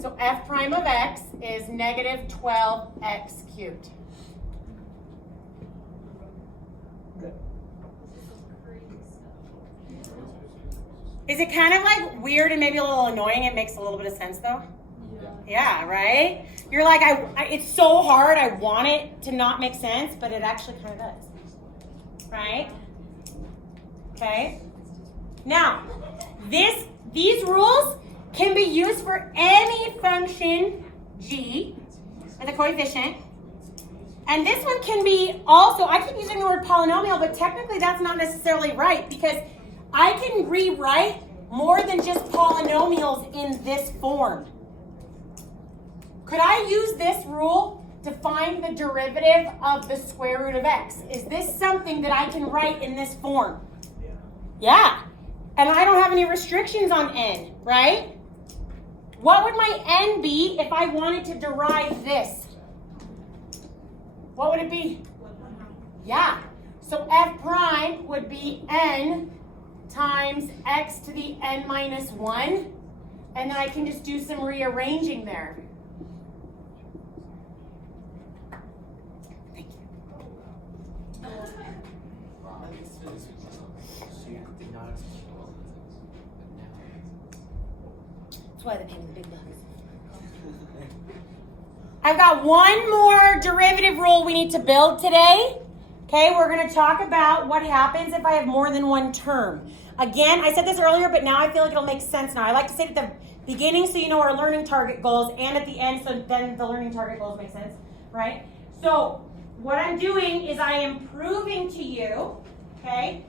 So f prime of x is negative 12x cubed. Is it kind of like weird and maybe a little annoying? It makes a little bit of sense though. Yeah, right? You're like, it's so hard, I want it to not make sense, but it actually kind of does. Right? Okay? Now, these rules can be used for any function g, for the coefficient. And this one can be also, I keep using the word polynomial, but technically that's not necessarily right because I can rewrite more than just polynomials in this form. Could I use this rule to find the derivative of the square root of x? Is this something that I can write in this form? Yeah. And I don't have any restrictions on n, right? What would my n be if I wanted to derive this? What would it be? Yeah. So f prime would be n times x to the n minus 1. And then I can just do some rearranging there. Thank you. That's why they pay me the big bucks. I've got one more derivative rule we need to build today. Okay, we're going to talk about what happens if I have more than one term. Again, I said this earlier, but now I feel like it'll make sense now. I like to say it at the beginning so you know our learning target goals, and at the end so then the learning target goals make sense, right? So what I'm doing is I am proving to you, okay,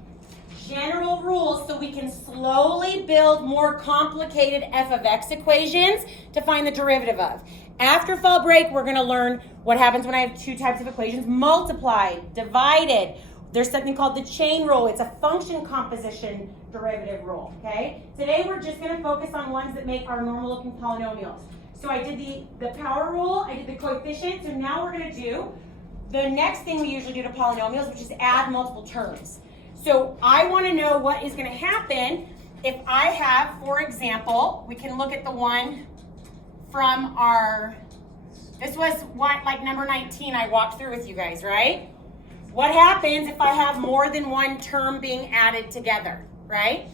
general rules so we can slowly build more complicated f of x equations to find the derivative of. After fall break, we're going to learn what happens when I have two types of equations, multiplied, divided. There's something called the chain rule. It's a function composition derivative rule, okay? Today, we're just going to focus on ones that make our normal-looking polynomials. So I did the power rule, I did the coefficient, so now we're going to do the next thing we usually do to polynomials, which is add multiple terms. So I want to know what is going to happen if I have, for example, we can look at the one from this was what, like number 19 I walked through with you guys, right? What happens if I have more than one term being added together, right?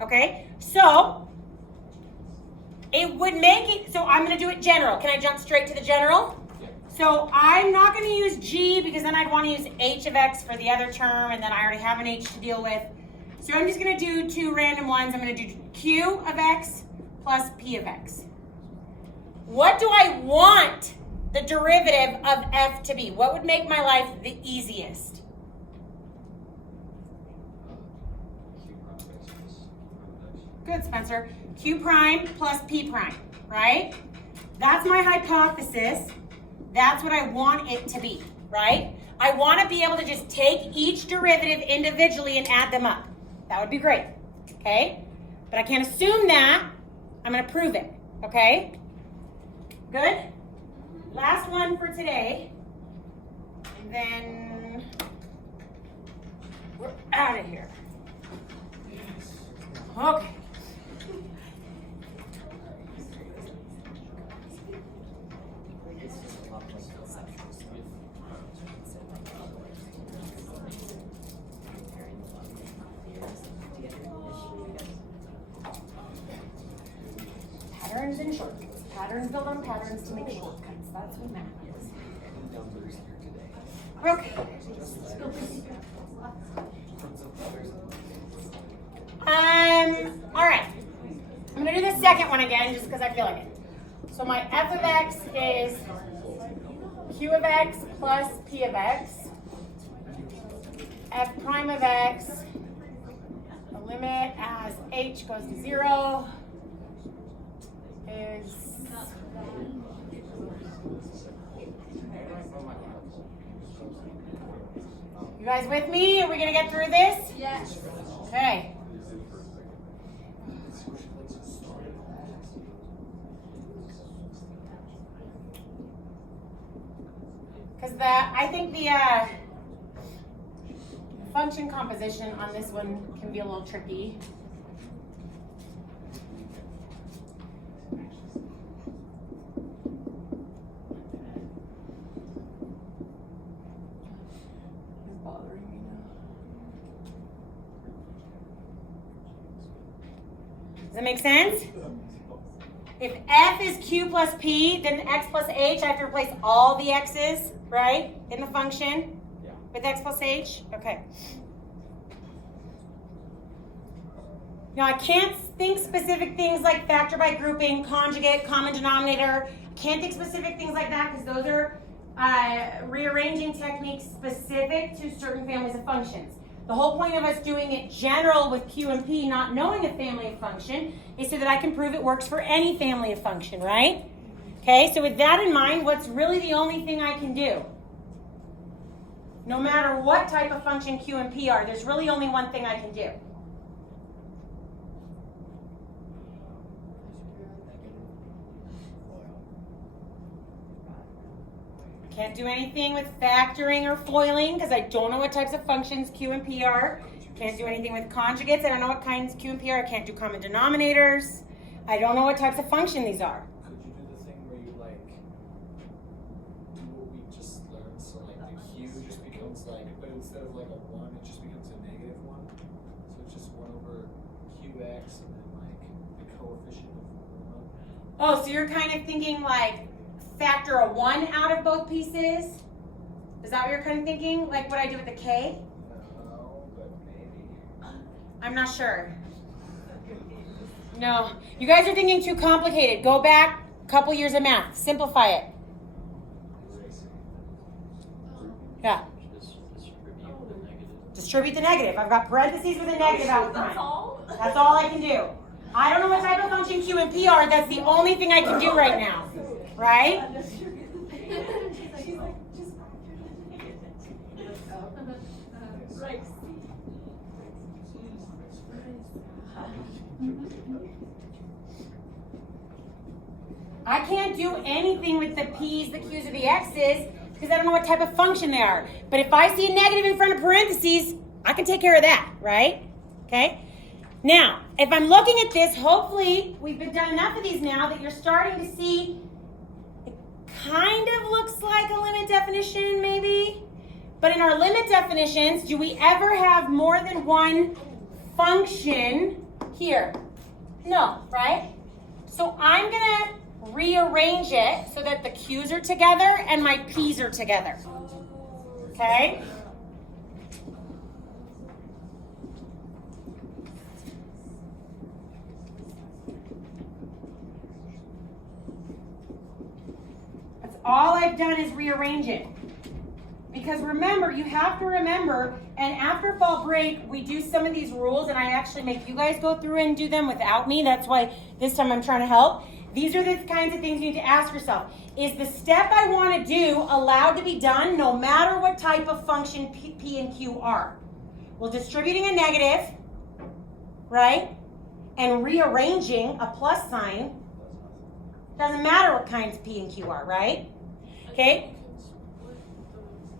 Okay, so it would make it, so I'm going to do it general. Can I jump straight to the general? So I'm not going to use g because then I'd want to use h of x for the other term, and then I already have an h to deal with. So I'm just going to do two random ones. I'm going to do q of x plus p of x. What do I want the derivative of f to be? What would make my life the easiest? Good, Spencer. Q prime plus p prime, right? That's my hypothesis. That's what I want it to be, right? I want to be able to just take each derivative individually and add them up. That would be great, okay? But I can't assume that. I'm going to prove it, okay? Good? Last one for today. And then we're out of here. Okay. Patterns and shortcuts. Patterns build on patterns to make shortcuts. That's what math is. Okay. All right. I'm gonna do the second one again just because I feel like it. So my f of x is q of x plus p of x. F prime of x, the limit as h goes to 0 is you guys with me? Are we gonna get through this? Yes. Okay. that I think the function composition on this one can be a little tricky. It's bothering me now. Does that make sense? If f is q plus p, then x plus h, I have to replace all the x's, right, in the function with x plus h? Okay. Now I can't think specific things like factor by grouping, conjugate, common denominator. Can't think specific things like that because those are rearranging techniques specific to certain families of functions. The whole point of us doing it general with Q and P, not knowing a family of function, is so that I can prove it works for any family of function, right? Okay, so with that in mind, what's really the only thing I can do? No matter what type of function Q and P are, there's really only one thing I can do. Can't do anything with factoring or foiling because I don't know what types of functions Q and P are. Can't do anything with conjugates. I don't know what kinds Q and P are. I can't do common denominators. I don't know what types of function these are. Could you do the thing where you like do what we just learned? So like the Q just becomes like, but instead of like a 1, it just becomes a negative 1. So it's just 1 over QX and then like the coefficient of 1. Oh, so you're kind of thinking like factor a 1 out of both pieces? Is that what you're kind of thinking? Like what I do with the K? No, but maybe. I'm not sure. No. You guys are thinking too complicated. Go back a couple years of math. Simplify it. Yeah. Distribute the negative. I've got parentheses with a negative out front. That's all I can do. I don't know what type of function Q and P are. That's the only thing I can do right now. Right? I can't do anything with the P's, the Q's, or the X's because I don't know what type of function they are. But if I see a negative in front of parentheses, I can take care of that, right? Okay? Now, if I'm looking at this, hopefully we've been done enough of these now that you're starting to see it kind of looks like a limit definition, maybe. But in our limit definitions, do we ever have more than one function here? No, right? So I'm going to rearrange it so that the Q's are together and my P's are together. Okay? That's all I've done is rearrange it. Because remember, you have to remember, and after fall break, we do some of these rules, and I actually make you guys go through and do them without me. That's why this time I'm trying to help. These are the kinds of things you need to ask yourself. Is the step I want to do allowed to be done no matter what type of function P and Q are? Well, distributing a negative, right, and rearranging a plus sign, doesn't matter what kinds P and Q are, right? Okay?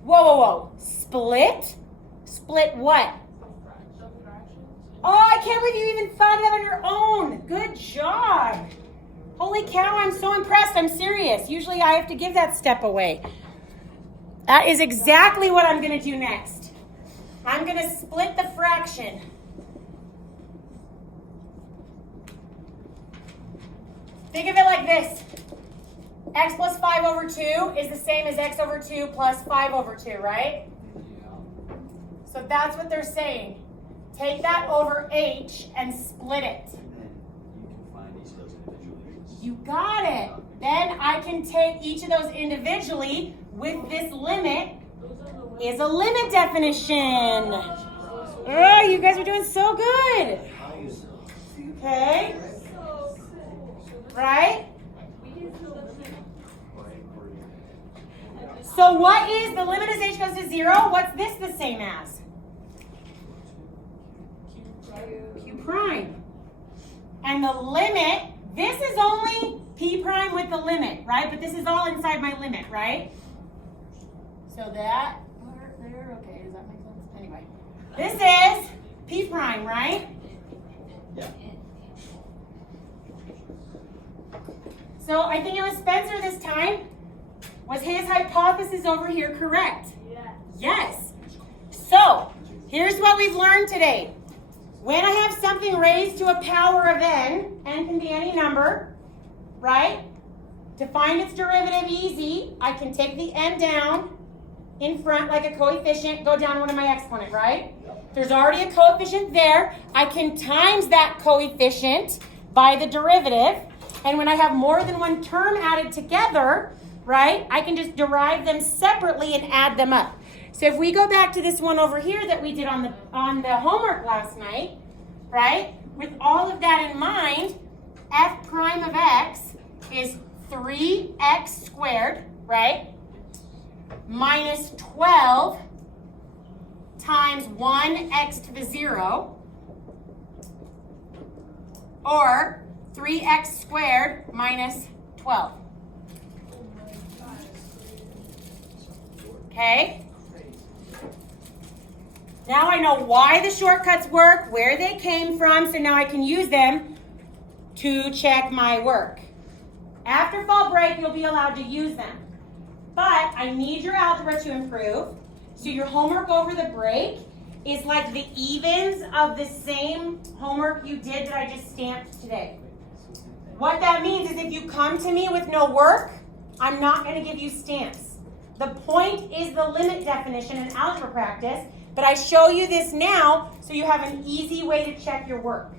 Whoa, whoa, whoa. Split? Split what? Oh, I can't believe you even thought of that on your own. Good job. Holy cow, I'm so impressed. I'm serious. Usually I have to give that step away. That is exactly what I'm going to do next. I'm going to split the fraction. Think of it like this. X plus 5 over 2 is the same as X over 2 plus 5 over 2, right? So that's what they're saying. Take that over H and split it. You got it. Then I can take each of those individually with this limit is a limit definition. Oh, you guys are doing so good. Okay. Right? So what is the limit as h goes to 0? What's this the same as? Q prime. And the limit, this is only P prime with the limit, right? But this is all inside my limit, right? So that, there, okay, does that make sense? Anyway. This is P prime, right? Yeah. So I think it was Spencer this time. Was his hypothesis over here correct? Yeah. Yes. So, here's what we've learned today. When I have something raised to a power of n can be any number, right? To find its derivative easy, I can take the n down in front like a coefficient, go down one of my exponent, right? There's already a coefficient there. I can times that coefficient by the derivative. And when I have more than one term added together, right, I can just derive them separately and add them up. So if we go back to this one over here that we did on the homework last night, right, with all of that in mind, f prime of x is 3x squared, right, minus 12 times 1x to the 0, or 3x squared minus 12. Okay? Now I know why the shortcuts work, where they came from, so now I can use them to check my work. After fall break, you'll be allowed to use them. But I need your algebra to improve, so your homework over the break is like the evens of the same homework you did that I just stamped today. What that means is if you come to me with no work, I'm not going to give you stamps. The point is the limit definition in algebra practice, but I show you this now so you have an easy way to check your work.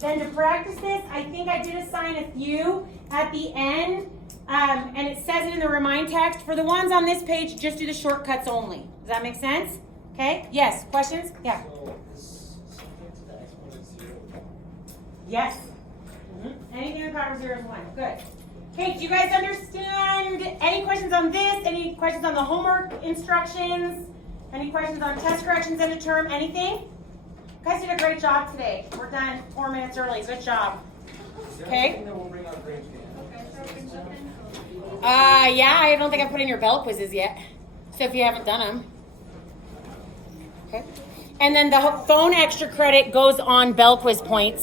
Then to practice this, I think I did assign a few at the end, and it says it in the remind text. For the ones on this page, just do the shortcuts only. Does that make sense? Okay? Yes. Questions? Yeah. So is something to the exponent 0? Yes. Anything with power of 0 is 1. Good. Okay, do you guys understand? Any questions on this? Any questions on the homework instructions? Any questions on test corrections end of term? Anything? You guys did a great job today. We're done 4 minutes early. Good job. Okay? Then we'll bring our grades down. Yeah, I don't think I put in your bell quizzes yet. So if you haven't done them. Okay. And then the phone extra credit goes on bell quiz points. So